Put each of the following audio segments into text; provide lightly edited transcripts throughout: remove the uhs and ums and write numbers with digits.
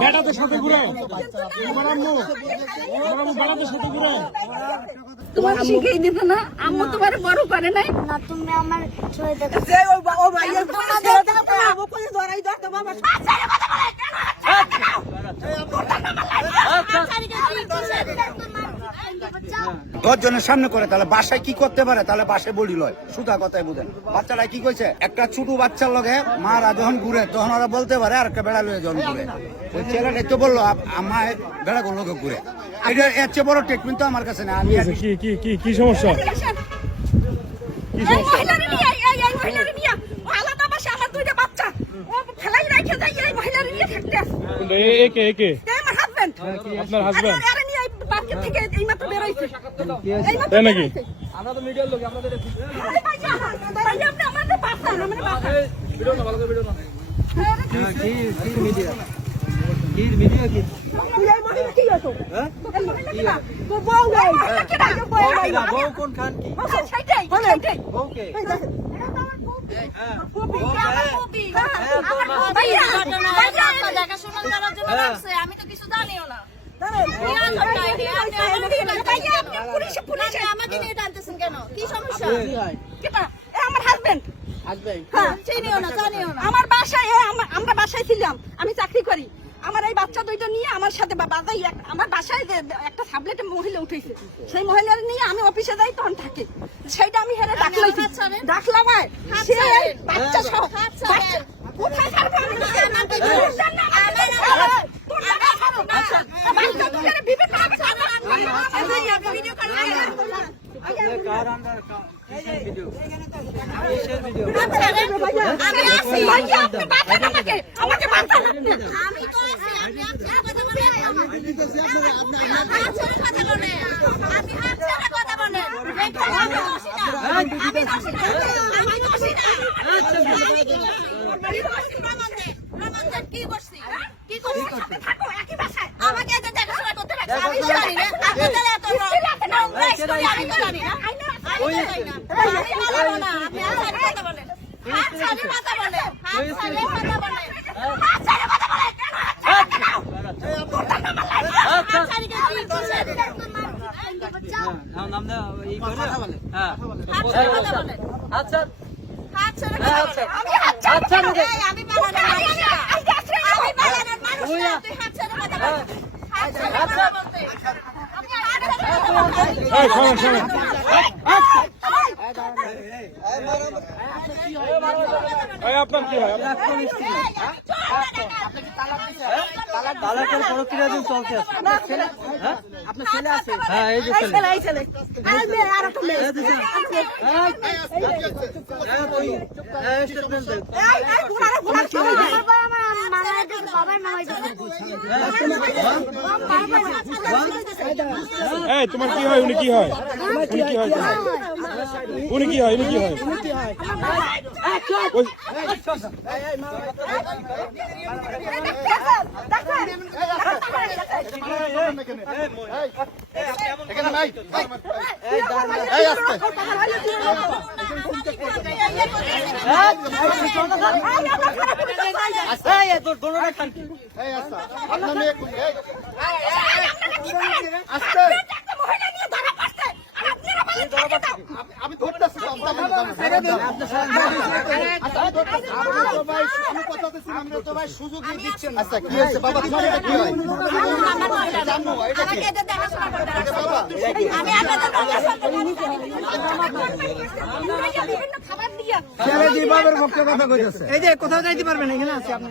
বেটাদের সাথে ঘুরে তোমার শিখেই দিত না, আম্মু তোমার বড় করে নাই না, তুমি আমার ছয় দেখো দশজনের সামনে করে তাহলে বাসায় কি করতে পারে, তাহলে বাসায় বলি লয় সুতা কথাই বুঝেন। বাচ্চারা কি কইছে, একটা ছোট বাচ্চার লগে মারা যখন ঘুরে তখন ওরা বলতে পারে আর একটা বেড়া লয়ে যখন ঘুরে, ওই ছেলেটা তো বললো আমার বেড়া কোন লোকে ঘুরে। এটা এর চেয়ে বড় ট্রিটমেন্ট তো আমার কাছে না। আমি কি সমস্যা? আপনার হাজবেন্ড তাই নাকি? আমরা তো মিডিয়ার লোক, আপনাদের আমি তো কিছু জানিও না। আমাকে নিয়ে টানতেছেন কেন? কি সমস্যা? আমার হাজবেন্ড চিনিও না, জানিও না। আমার বাসায় আমরা বাসায় ছিলাম, আমি চাকরি করি। আমার এই বাচ্চা দুইটা নিয়ে আমার সাথে আমার বাসায় একটা সাবলেটে মহিলা উঠেছে, সেই মহিলার নিয়ে আমি অফিসে যাই, তখন থাকে সেইটা আমি হেরে ডাকলাম সে বাচ্চা সহ কোথায় ছাড়বো আমি? আপনার কি হয়? তালাকের প্রক্রিয়া চলছে। আপনার ছেলে আছে? হ্যাঁ, এই যে ছেলে। তোমার কি হয়? উনি কি হয়? উনি কি হয়? আমি ধরতেছি সুযোগ দিচ্ছেন। আচ্ছা কি হয়েছে বাবা? তোমার এটা কি হয়? এই যে কোথাও যাইতে পারবেন, এখানে আছে আপনি।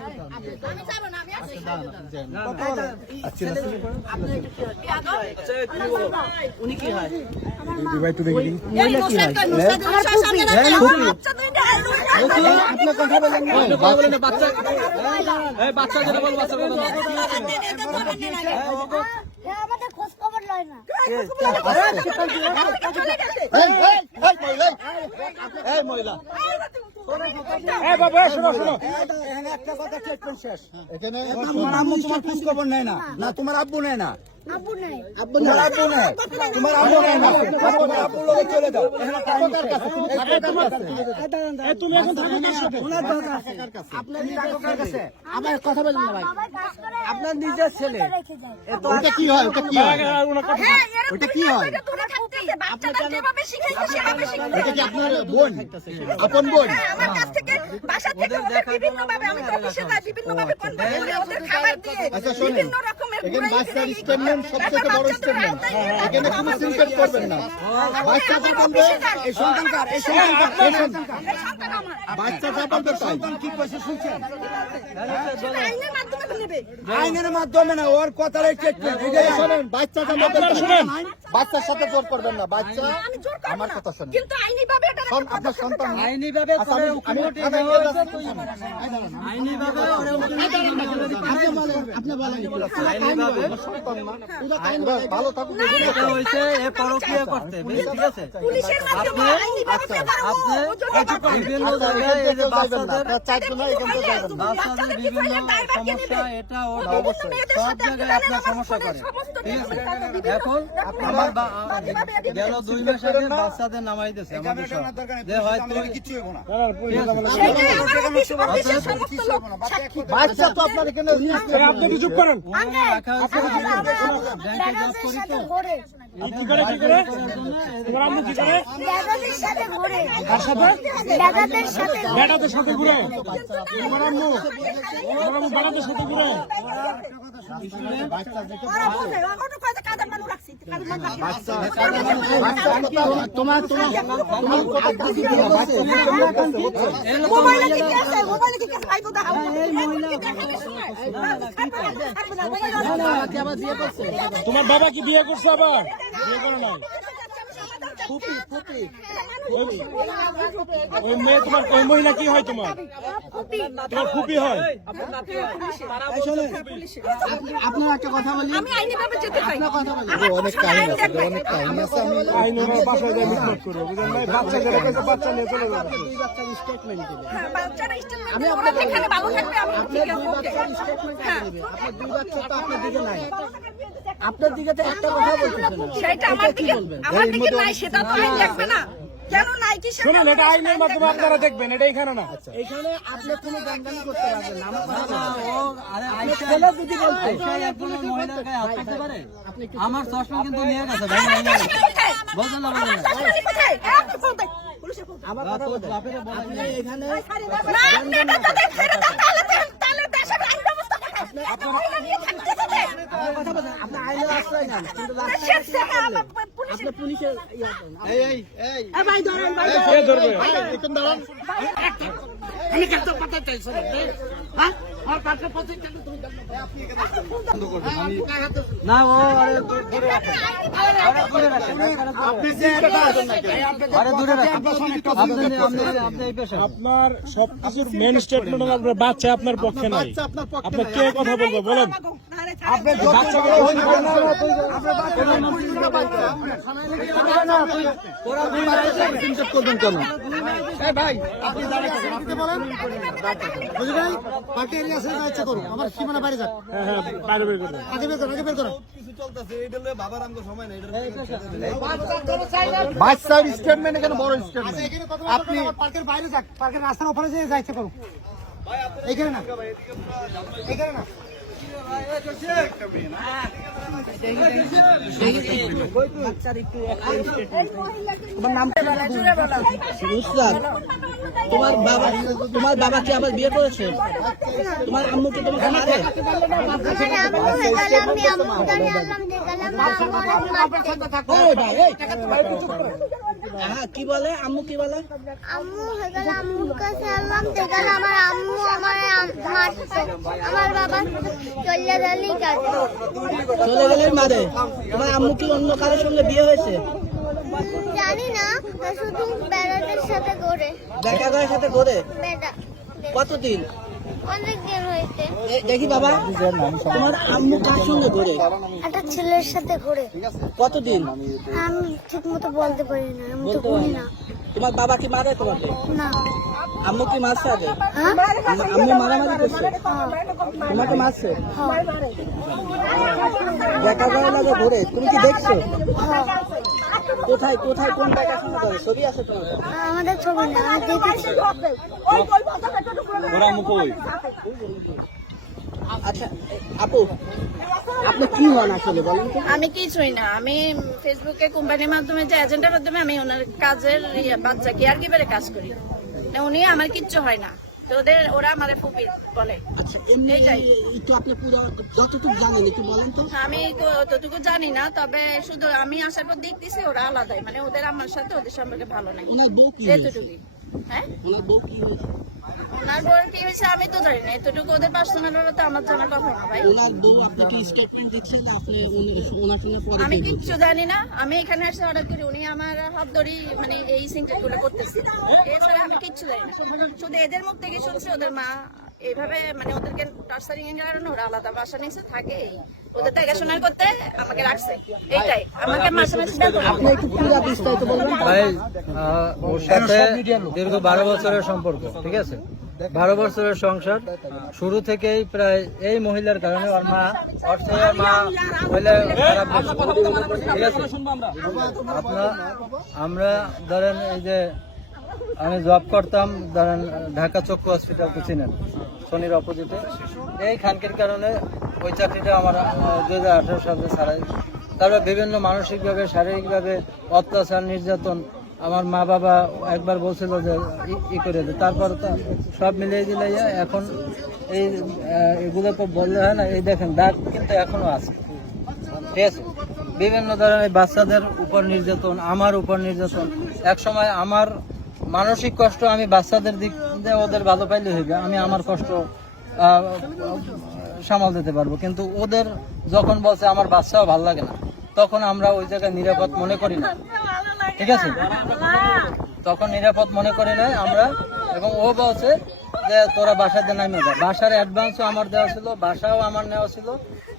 উনি কি হয়? আপনার কথা বলেন বাচ্চা যেটা বল, বাচ্চা আমাদের খোঁজ খবর লয় না। মহিলা একটা কথা শেষ। এখানে তোমার আম্মু তোমার খোঁজ খবর নেয় না, না তোমার আব্বু নেয় না? আব্বু নাই। তোমার আব্বু নাই, তোমার আব্বু নাই না, তোমার আব্বুর লগে চলে যাও। তুমি এখন থাকো কার সাথে? আপনার কাকার কাছে আমার কথা বলুন না ভাই, বাবা কাজ করে আপনার নিজের ছেলে রেখে যায়। ওটা কি হয়? ওটা কি হয়? হ্যাঁ, এরকম ওটা কি হয়? দূরে থাকতেছে, বাচ্চাটা যেভাবে শিখাইছে সেভাবে শিখাইছে। এটা কি আপনার বোন, আপন বোন? হ্যাঁ, আমার কাছ থেকে বাসা থেকে ওদের বিভিন্নভাবে আমি তো অফিসে যাই, বিভিন্নভাবে কনফারেন্স দিয়ে ওদের খাবার দিয়ে বিভিন্ন রকমের এখানে ঘুরাই বাচ্চার ফিরাই স্টেটমেন্ট সবথেকে বড় স্টেটমেন্ট। এখানে কোনো সিনকেট করবেন না। বাচ্চাটা বলবে এই সন্তানকার, এই সন্তানকার, এই সন্তানকার। এই সন্তান আমার। বাচ্চাটা বলবে সন্তান কি কইছে শুনছেন? সেটা আইনের মাধ্যমে তো নেবে। আইনের মাধ্যমে না, ওর কথার স্টেটমেন্ট। এটাই শোনেন, বাচ্চাটা বলবে শুনেন, বাচ্চার সাথে জোর করবেন না। বাচ্চা আমি জোর করব আমার না। কথা শুনেন। কিন্তু আইনিভাবে এটা আপনার সন্তান না। আইনি ভাবে আচ্ছা, আমি আইনি ভাবে ভালো থাকুন। এটা হইছে এ পরকীয়া করতে, ঠিক আছে? পুলিশের মাধ্যমে আইনি ব্যবস্থা করব। আপনি বিভিন্ন জায়গায় এই যে বাচ্চাদের বাচ্চাদের বিভিন্ন সমস্যা, এটা ওটা অবশ্যই সব জায়গায় আপনার সমস্যা করে, ঠিক আছে? এখন আমার গেল 2 মাস আগে বাচ্চাদের নামাই দিয়েছে আমাদের সব যে হয়তো কিছু হবো না। বাচ্চা তো আপনার এখানে আপনি কি চুপ করেন? ওখানে রাখা হয়েছে ব্যাংকে জব করি তো ঘোরে কি করে কি করে? তোমার আম্মু কি করে? দাদাদের সাথে ঘোরে কার সাথে? দাদাদের সাথে বেটাদের সাথে ঘুরে। তোমার আম্মু বেটাদের সাথে ঘুরে। তোমার বাবা কি বিয়ে করছে আবার? বিয়ে করে নাই? ওই মেয়ে তোমার, ওই মহিলা কি হয় তোমার? তোমার ফুপি হয়? আপনার একটা কথা বলি, আমি আইনিভাবে যেতে চাই। অনেক কাহিনী আছে, অনেক কাহিনী আছে। আমি আইন ওনার বাসায় যায় মিটমাট করে, বুঝলেন না? বাচ্চা যারা কাছে বাচ্চা নিয়ে চলে যাবে। স্টেটমেন্ট দিবেন। হ্যাঁ, বাচ্চারা স্টেটমেন্ট দিবে, ওরা যেখানে ভালো থাকবে আমি ঠিক আছে, ওকে। হ্যাঁ। আপনার 2 বাচ্চা তো আপনার দিকে নাই, আপনার দিকে তো একটা কথা বলতেছেন না। সেটা আমার দিকে নাই, সেটা তো আইন দেখবে না। কেন নাই কি সেটা শুনুন, এটা আইনের মাধ্যমে আপনারা দেখবেন, এটা এখানে না। এখানে আপনি কোনো দাঙ্গানি করতে পারবেন না। আমার কথা ও আরে আইসা ছেলে যদি বলতে আইসা একজন মহিলার গায়ে হাত দিতে পারে, আমার চশমা কিন্তু নিয়ে গেছে ভাই, নিয়ে গেছে। বলছেন না বলেন না, আমার কথা বলতে বাপেরে বলেন না এখানে না, আপনি এটা তো দেখছেন না, তাহলে দেশের আইন ব্যবস্থা কোথায়? একটা মহিলা নিয়ে থাকতে চাচ্ছে। আপনার কথা বলেন, আপনি আইনের আশ্রয় নেন, কিন্তু দেশের থেকে আমার পুলিশ আপনি পুলিশের ইয়া করেন। ভাই ধরেন, ভাই কে ধরবে? না ও আরে দূরে রাখেন, আপনি যে এটা আরে দূরে রাখেন। আপনি এই পেশা আপনার সবকিছুর মেন স্টেটমেন্ট আপনার বাচ্চা আপনার পক্ষে নাই। আপনি কে কথা বলবো বলেন? আপনি যত বড় হন না আপনার বাচ্চা ওরা দুই রাইতে চিন্তা করবেন কেন? এই ভাই আপনি দাঁড়াতে বলেন বুঝি ভাই পার্টি এরিয়া আছে ইচ্ছা করো আমার সীমানা বাইরে যাক। হ্যাঁ হ্যাঁ, বাইরে বের করে দেন। আগে বের করো, আগে বের করো। কিছু চলতেছে এই দিলে বাবার আমগো সময় নাই, বাচ্চার স্টেটমেন্ট এখানে বড় স্টেটমেন্ট। আপনি পার্কের বাইরে যাক, পার্কের রাস্তার ওপারে যেয়ে যা ইচ্ছা করো। এখানে না, এখানে না। তোমার বাবা কি আবার বিয়ে করেছে? তোমার আম্মু কি তোমাকে মারে? হ্যাঁ, কি বলে আম্মু, কি বলে? আম্মু হয়ে গেল, আম্মুর কাছে আনলাম, দেখলাম আমার আম্মু আমার মারছে, আমার বাবা চলে গেলেই কাজে। চলে গেলেন মারে। তোমার আম্মু কি অন্য কারোর সঙ্গে বিয়ে হয়েছে? জানি না, শুধু বেড়াদের সাথে ঘোরে। দেখা করার সাথে করে বেড়া কতদিন? অনেক দিন হয়েছে। দেখি বাবা, তোমার আম্মু কার সঙ্গে ঘোরে? একটা ছেলের সাথে ঘোরে। কতদিন? আমি ঠিক মতো বলতে পারি না, আমি তো বলি না। তোমার বাবা কি মারে তোমাকে? না আম্মু কি মারছে আগে? হ্যাঁ আম্মু মারামারি করছে, তোমাকে মারছে? দেখা যায় লাগে ঘুরে, তুমি কি দেখছো? কোথায় কোথায় কোন দেখাশোনা করে? ছবি আছে তোমার কাছে? আমাদের ছবি না, আমি দেখেছি। ওরা মুখ ওই আচ্ছা আপু, আপনি কি হন আসলে বলেন তো? আমি কিছুই না, আমি ফেসবুকে কোম্পানির মাধ্যমে যে এজেন্টের মাধ্যমে আমি ওনার কাজের বাচ্চা কেয়ার গিভারে কাজ করি। না, উনি আমার কিচ্ছু হয় না, তো ওরা আমার ফুপি বলে। আচ্ছা এমনি এইটাই। একটু আপনি পুরো যতটুকু জানেন একটু বলেন তো। আমি তো অতটুকু জানি না, তবে শুধু আমি আসার পর দেখতেছি ওরা আলাদাই, মানে ওদের আমার সাথে ওদের সম্পর্কে ভালো নাই, ওনার বউ কি হয়েছে? এতটুকুই। হ্যাঁ, ওনার বউ কি হয়েছে? ওনার বউয়ের কি হয়েছে আমি তো জানি না, এতটুকু ওদের পার্সোনাল ব্যাপার তো আমার জানার কথা না ভাই। ওনার বউ আপনাকে স্টেটমেন্ট দিচ্ছে যে আপনি ওনার সঙ্গে পরে আমি কি কিচ্ছু জানি না, আমি এখানে আসলে অর্ডার করি, উনি আমার হাত ধরি মানে এই সিনটা করতেছে, এছাড়া আমি কিচ্ছু জানি না। শুধু এদের মুখ থেকে শুনছি ওদের মা এইভাবে মানে ওদেরকে টার্চারিং এর কারণে ওরা আলাদা বাসা নিচে থাকে, ওদের দেখাশোনা করতে আমাকে রাখছে, এইটাই আমাকে মাসে মাসে বেতন দেয়। আপনি একটু পুরো বিস্তারিত বলবেন? ভাই ওর সাথে দীর্ঘ 12 বছরের সম্পর্ক, ঠিক আছে? 12 বছরের সংসার, শুরু থেকেই প্রায় এই মহিলার কারণে ওর মা হইলে খারাপ বলছে, ঠিক আছে? আমরা ধরেন এই যে আমি জব করতাম ধরেন ঢাকা চক্ষু হসপিটাল, তো চিনেন, শনির অপোজিটে। এই খানকির কারণে ওই চাকরিটা আমার 2018 সালে ছাড়াই। তারপর বিভিন্ন মানসিকভাবে শারীরিকভাবে অত্যাচার নির্যাতন, আমার মা বাবা একবার বলছিল যে ই করে দে, তারপর তো সব মিলিয়ে দিলে এখন এই এগুলো তো বললে হয় না, এই দেখেন দাগ কিন্তু এখনো আছে, ঠিক আছে? বিভিন্ন ধরনের বাচ্চাদের উপর নির্যাতন, আমার উপর নির্যাতন। এক সময় আমার মানসিক কষ্ট আমি বাচ্চাদের দিক দিয়ে ওদের ভালো পাইলে হইবে, আমি আমার কষ্ট সামাল দিতে পারবো, কিন্তু ওদের যখন বলছে আমার বাচ্চাও ভালো লাগে না, তখন আমরা ওই জায়গায় নিরাপদ মনে করি না, ঠিক আছে? তখন নিরাপদ মনে করি না আমরা, এবং ও বলছে যে তোরা বাসাতে নামে যা। বাসার অ্যাডভান্সও আমার দেওয়া ছিল, বাসাও আমার নেওয়া ছিল,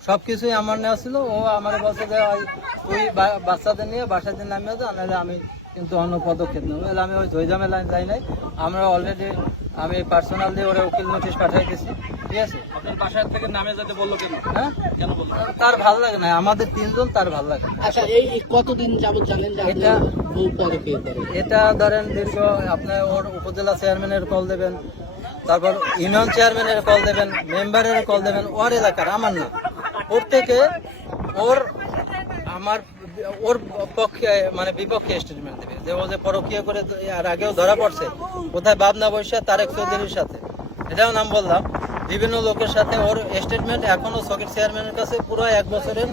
সবকিছুই আমার নেওয়া ছিল। ও আমার বলছে যে তুই বাচ্চাদের নিয়ে বাসাতে নামে যা, নাহলে আমি কিন্তু অন্য পদক্ষেপ নেব। আমি ওই ঝইঝামেলায় যাই নাই, আমরা অলরেডি আমি পার্সোনাল দিয়ে ওরা উকিল নোটিশ পাঠিয়ে দিয়েছি, ঠিক আছে? আপনার বাসার থেকে নামে যেতে বললো কেন? হ্যাঁ, কেন বললো? তার ভালো লাগে না, আমাদের 3 জন তার ভালো লাগে। আচ্ছা এই কতদিন যাবত জানেন যে এটা বউ পরে কে করে? এটা ধরেন দীর্ঘ, আপনি ওর উপজেলা চেয়ারম্যানের কল দেবেন, তারপর ইউনিয়ন চেয়ারম্যানের কল দেবেন, মেম্বারের কল দেবেন, ওর এলাকার, আমার না। ওর থেকে ওর পক্ষে মানে বিপক্ষে স্টেটমেন্ট দেবে যে ও যে পরকীয়া করে আর আগেও ধরা পড়ছে কোথায় বাবনা বৈশা তারেক চৌধুরীর সাথে, এটাও নাম বললাম, বিভিন্ন লোকের সাথে। ওর স্টেটমেন্ট এখনো সকির চেয়ারম্যানের কাছে পুরো 1 বছরের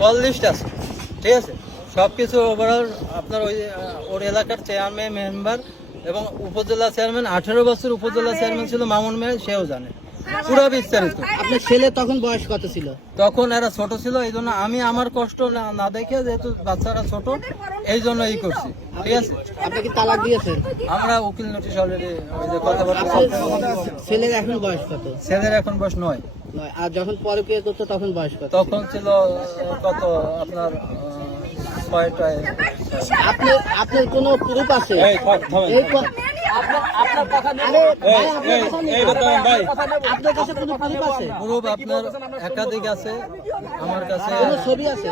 কল লিস্ট আছে, ঠিক আছে? সবকিছু ওভারঅল আপনার ওর এলাকার চেয়ারম্যান, মেম্বার এবং উপজেলা চেয়ারম্যান, 18 বছর উপজেলা চেয়ারম্যান ছিল মামুন মেয়ে, সেও জানে পুরো বিস্তারিত। আপনার ছেলে তখন বয়স কত ছিল? তখন এরা ছোট ছিল, এই জন্য আমি আমার কষ্ট না দেখে, যেহেতু বাচ্চারা ছোট, এই জন্য এই করছি, ঠিক আছে? আপনি কি তালাক দিয়েছেন? আমরা উকিল নোটিশ অলরেডি ওই যে কথাবার্তা ছেলের এখন বয়স কত? ছেলের এখন বয়স 9। আর যখন পরকীয়া করতো তখন বয়স কত? তখন ছিল কত আপনার 6টায়। আপনার কোনো প্রুফ আছে? এই থামেন। এই ক- আপনার কথা নেই। আরে ভাই, আপনার কথা নেই। এই কথা ভাই। আপনার কাছে কোনো প্রুফ আছে? গ্রুপ আপনার একাধিক আছে আমার কাছে, কোনো ছবি আছে?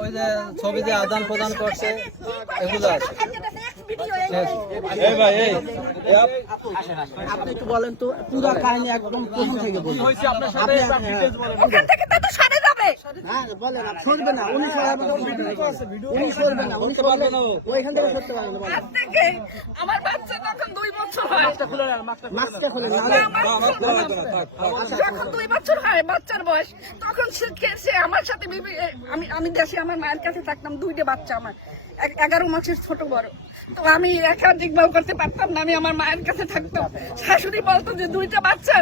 ওই যে ছবি যে আদান প্রদান করছে এগুলো আছে। এই ভাই এই আপনি একটু বলেন তো পুরো কাহিনী একদম প্রথম থেকে বলুন। আপনার সাথে একটা ডিটেইলস বলেন। ওখান থেকে তো সরে যাবে। হ্যাঁ বলেন, সরবে না, উনি সরবে না, উনি সরবে না, উনি সরবে না, ওইখান থেকে সরতে পারবে না। আজ থেকে আমার বাচ্চা তখন 2 বছর হয়, মাস্কটা খুলে নেন। যখন 2 বছর হয় বাচ্চার বয়স, তখন সে আমার সাথে আমি দেশে আমার মায়ের কাছে থাকতাম, 2টা বাচ্চা আমার, 11 মাসের ছোট বড়। তো আমি একা দেখভাল করতে পারতাম না, আমি আমার মায়ের কাছে থাকতাম। শাশুড়ি বলতো যে 2টা বাচ্চা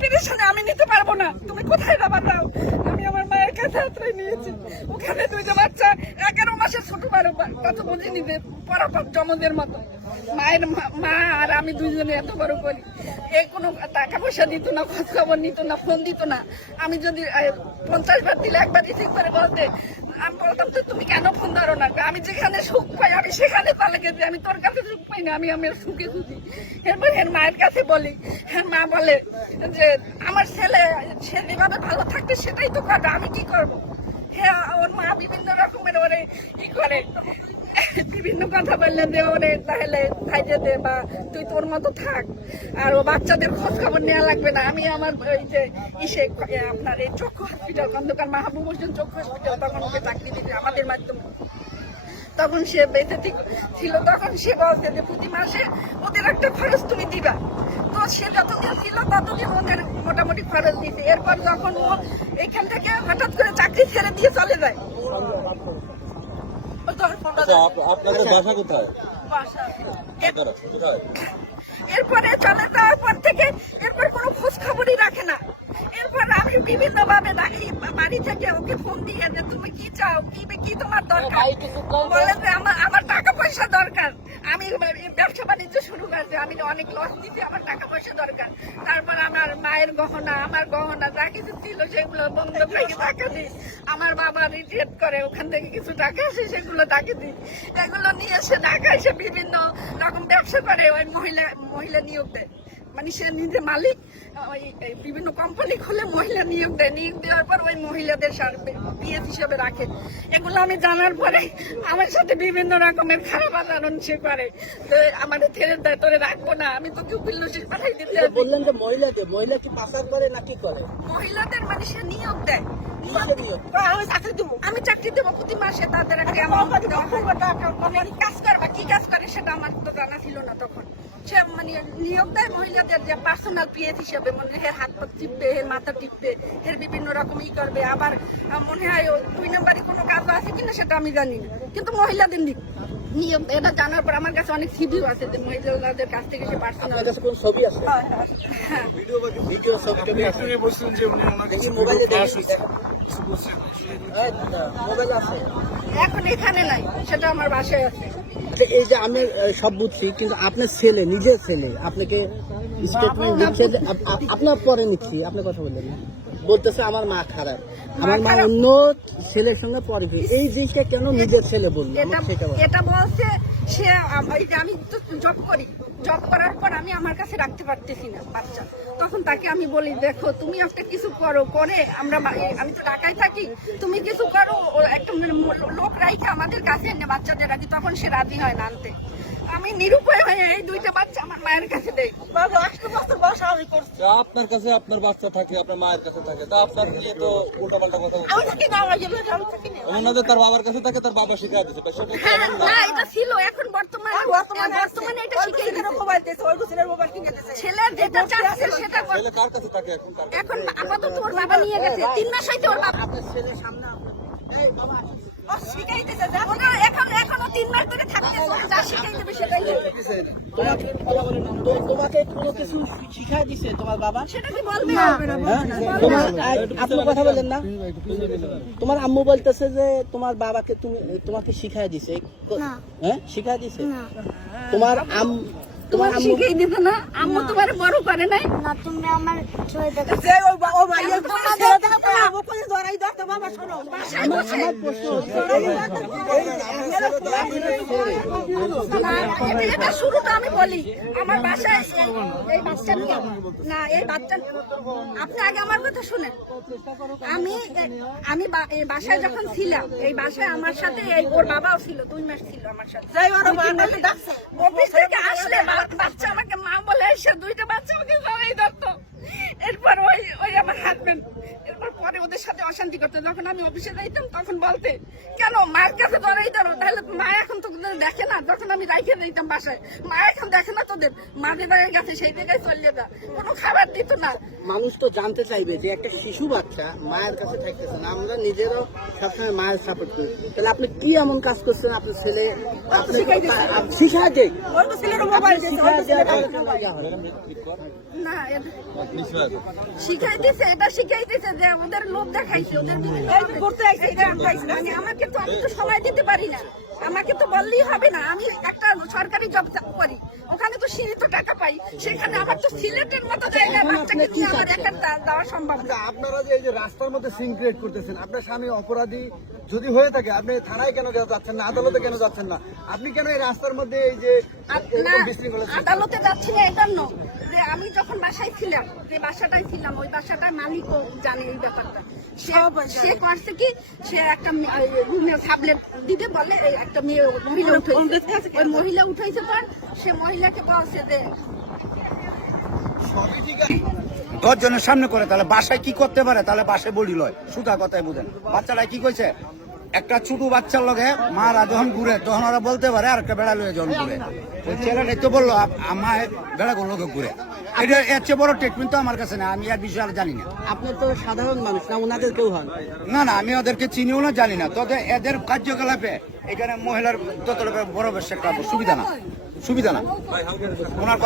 টেনশনে আমি নিতে পারবো না, তুমি কোথায় যাবা দাও। আমি আমার মায়ের কাছে আশ্রয় নিয়েছি, ওখানে 2টা বাচ্চা 11 মাসের ছোট বড়, কত বুঝিনি যে পরাপর জমদের মতো। মায়ের মা আর আমি 2জনে এত বড় করি, এই কোনো টাকা পয়সা দিত না, খোঁজ খবর নিত না, ফোন দিত না। আমি যদি 50 বার দিলে একবার রিসিভ করে বলতে আমি বলতাম তো তুমি কেন ফোন ধরো না, আমি যেখানে সুখ পাই আমি সেখানে পালে গেছি, আমি তোর কাছে সুখ পাই না, আমি আমার সুখে খুঁজি। এরপর এর মায়ের কাছে বলি, হ্যাঁ মা বলে যে আমার ছেলে সে যেভাবে ভালো থাকবে সেটাই তো করবে, আমি কি করব। হ্যাঁ ওর মা বিভিন্ন রকমের ওরে ই করে, বিভিন্ন কথা বললে যে ওরে তাহলে খাইতে দে বা তুই তোর মতো থাক, আর ও বাচ্চাদের খোঁজ খবর নেওয়া লাগবে না। আমি আমার ওই যে ইসে আপনার এই চক্ষু হসপিটাল খন্দকার মাহবুব হোসেন চক্ষু হসপিটাল, তখন ওকে চাকরি দিতে আমাদের মাধ্যমে, তখন সে বেঁচে ছিল, তখন সে বলছে যে প্রতি মাসে ওদের একটা খরচ তুমি দিবা। তো সে যতদিন ছিল ততদিন ওদের মোটামুটি খরচ দিতে। এরপর যখন ও এখান থেকে হঠাৎ করে চাকরি ছেড়ে দিয়ে চলে যায়, আপনাদের বাসা কোথায়? এরপরে চলে যাওয়ার পর থেকে এরপর কোনো খোঁজ খবরই রাখে না। এরপর আমি বিভিন্ন ভাবে বাড়ি থেকে ওকে ফোন দিয়ে যে তুমি কি চাও, কি তোমার দরকার, বলে যে আমার টাকা পয়সা দরকার, আমি ব্যবসা বাণিজ্য শুরু করছি, আমি অনেক লস দিচ্ছি, আমার টাকা পয়সা দরকার। তারপর আমার মায়ের গহনা, আমার গহনা যা কিছু ছিল সেগুলো বন্ধ থেকে টাকা দিই, আমার বাবা রিটেট করে ওখান থেকে কিছু টাকা আসে সেগুলো টাকা দিই, এগুলো নিয়ে এসে ঢাকা এসে বিভিন্ন রকম ব্যবসা করে। ওই মহিলা নিয়োগ দেয়, মানে সে নিজে মালিক, ওই বিভিন্ন কোম্পানি খুলে মহিলা নিয়োগ দেয়, নিয়োগ দেওয়ার পর ওই মহিলাদের পিএস হিসেবে রাখে। এগুলো আমি জানার পরে আমার সাথে বিভিন্ন রকমের খারাপ আচরণ সে করে, আমাদের ছেড়ে দেয়, তোরে রাখবো না, আমি তোকে উকিল নসির পাঠাই দিতে। বললেন যে মহিলা কি পাচার করে না কি করে? মহিলাদের মানে সে নিয়োগ দেয়, আমি চাকরি দেবো প্রতি মাসে, তাদের একটা কাজ করবা, কি কাজ করে সেটা আমার তো জানা ছিল না তখন। সে মানে নিয়োগ দেয় মহিলাদের যে পার্সোনাল পিএস হিসেবে, মানে হের হাত পা টিপবে, হের মাথা টিপবে, হের বিভিন্ন রকম ই করবে। আবার মনে হয় 2 নম্বরই কোনো কাজ আছে কিনা সেটা আমি জানি না, কিন্তু মহিলাদের নিয়োগ এটা জানার পর আমার কাছে অনেক সিডিও আছে যে মহিলাদের কাছ থেকে সে পার্সোনাল ছবি আছে, হ্যাঁ ভিডিও ছবিটা মোবাইল আছে, এখন এখানে নাই, সেটা আমার বাসায় আছে। আচ্ছা এই যে আমি সব বুঝছি, কিন্তু আপনার ছেলে, নিজের ছেলে আপনাকে স্টেটমেন্ট দিচ্ছে যে আপনার পরে নিচ্ছি, আপনি কথা বললেন না, বলতেছে আমার মা খারাপ, আমার মা অন্য ছেলের সঙ্গে পরে, এই জিনিসটা কেন নিজের ছেলে বললো? এটা বলছে সে আমি তো জব করি, জব করার পর আমি আমার কাছে রাখতে পারতেছি না বাচ্চা, তখন তাকে আমি বলি দেখো তুমি একটা কিছু করো, করে আমি তো ঢাকায় থাকি, তুমি কিছু করো, একটা লোক রাইখে আমাদের কাছে এনে বাচ্চাদের রাখি, তখন সে রাজি হয় না আনতে। আমি নিরুপায় হয়ে এই 2টা বাচ্চা আমার মায়ের কাছে দেই। আপনার কাছে আপনার বাচ্চা থাকে, আপনার মায়ের কাছে থাকে, তা আপনার নিয়ে তো উল্টাপাল্টা কথা বলছে। ওনাদের তার বাবার কাছে থাকে, তার বাবা শিখাই দিচ্ছে। না এটা ছিল, এখন বর্তমানে এটা শিখিয়ে দিচ্ছে। ছেলে যেটা চাচ্ছে সেটা ছেলে কার কাছে থাকে এখন আপাতত ওর বাবা নিয়ে গেছে, 3 মাস হইতে ওর বাবা ছেলের সামনে এখনো 3 মাস ধরে থাকতেছে, যা শিখাই দেবে সেটাই তোমাকে কোনো কিছু শিখাই দিছে তোমার বাবা? সেটা কি বলবে? আপনি কথা বলেন না, তোমার আম্মু বলতেছে যে তোমার বাবাকে তোমাকে শিখাই দিছে, হ্যাঁ শিখাই দিছে? তোমার তোমার শিখাই দিত না? আম্মু তোমার বড় করে নাই না, তুমি আমার ছয় টাকা এটা শুরুটা আমি বলি, আমার বাসায় এই বাচ্চা নিয়ে না, এই বাচ্চা আপনি আগে আমার কথা শুনেন। আমি এই বাসায় যখন ছিলাম, এই বাসায় আমার সাথে ওর বাবাও ছিল, 2 মাস ছিল আমার সাথে। অফিস থেকে আসলে বাচ্চা আমাকে মা বলে এসে 2টা বাচ্চা আমাকে জড়াই ধরতো। এরপর ওই আমার হাজবেন্ড এরপর পরে ওদের সাথে অশান্তি করতো। যখন আমি অফিসে যাইতাম তখন বলতে কেন মায়ের কাছে জড়াই ধরো, তাহলে মা এখন তো দেখে না। যখন আমি রাইখে দিতাম বাসায়, মা এখন দেখে না তোদের, মা যে জায়গায় গেছে সেই জায়গায় চলে যা, কোনো খাবার দিত না। মানুষ তো জানতে চাইবে যে একটা শিশু বাচ্চা মায়ের কাছে থাকতেছে না, আমরা নিজেরও সবসময় মায়ের সাপোর্ট করি, তাহলে আপনি কি এমন কাজ করছেন? আপনার ছেলে শিখায় দেয় না, শিখাইতেছে, এটা শিখাইতেছে যে ওদের লোভ দেখাইছে, ওদের আমাকে তো, আমি তো সময় দিতে পারি না, আমাকে তো বললেই হবে না। আমি একটা সরকারি জব করি, ওখানে তো সীমিত টাকা পাই, সেখানে আমার তো সিলেটের মতো জায়গায় বাচ্চাকে নিয়ে আমার একটা দেওয়া সম্ভব না। আপনারা যে এই যে রাস্তার মধ্যে সিন ক্রিয়েট করতেছেন, আপনার স্বামী অপরাধী যদি হয়ে থাকে, আপনি থানায় কেন যাচ্ছেন না, আদালতে কেন যাচ্ছেন না? আপনি কেন এই রাস্তার মধ্যে এই যে না, এরকম বিশৃঙ্খলা সৃষ্টি? আদালতে যাচ্ছি না এটা নয়, যে আমি যখন বাসায় ছিলাম, যে বাসাটায় ছিলাম, ওই বাসাটার মালিকও জানে এই ব্যাপারটা। সে করছে কি, সে একটা রুমে সাবলেট দিতে বলে, এই একটা মেয়ে মহিলা উঠেছে, ওই মহিলা উঠাইছে পর সে মহিলাকে বলছে যে সবই ঠিক আছে। 10 জনের সামনে করে তাহলে বাসায় কি করতে পারে, তাহলে বাসায় বলি লয়, সুতা কথাই বুঝেন। বাচ্চারা কি কইছে, একটা ছোট বাচ্চার লগে মারা যখন ঘুরে তখন ওরা বলতে পারে আর একটা বেড়া লয়ে যখন ঘুরে। ওই ছেলেটাই তো বললো আমার বেড়া লোকে ঘুরে। এটা এর চেয়ে বড় ট্রিটমেন্ট তো আমার কাছে না, আমি আর বিষয়ে আর জানি না। আপনি তো সাধারণ মানুষ না, ওনাদের কেউ হন? না না, আমি ওদেরকে চিনিও না, জানি না। তবে এদের কার্যকলাপে এখানে মহিলার তত বড় বেশ একটা সুবিধা না, সুবিধা না ওনার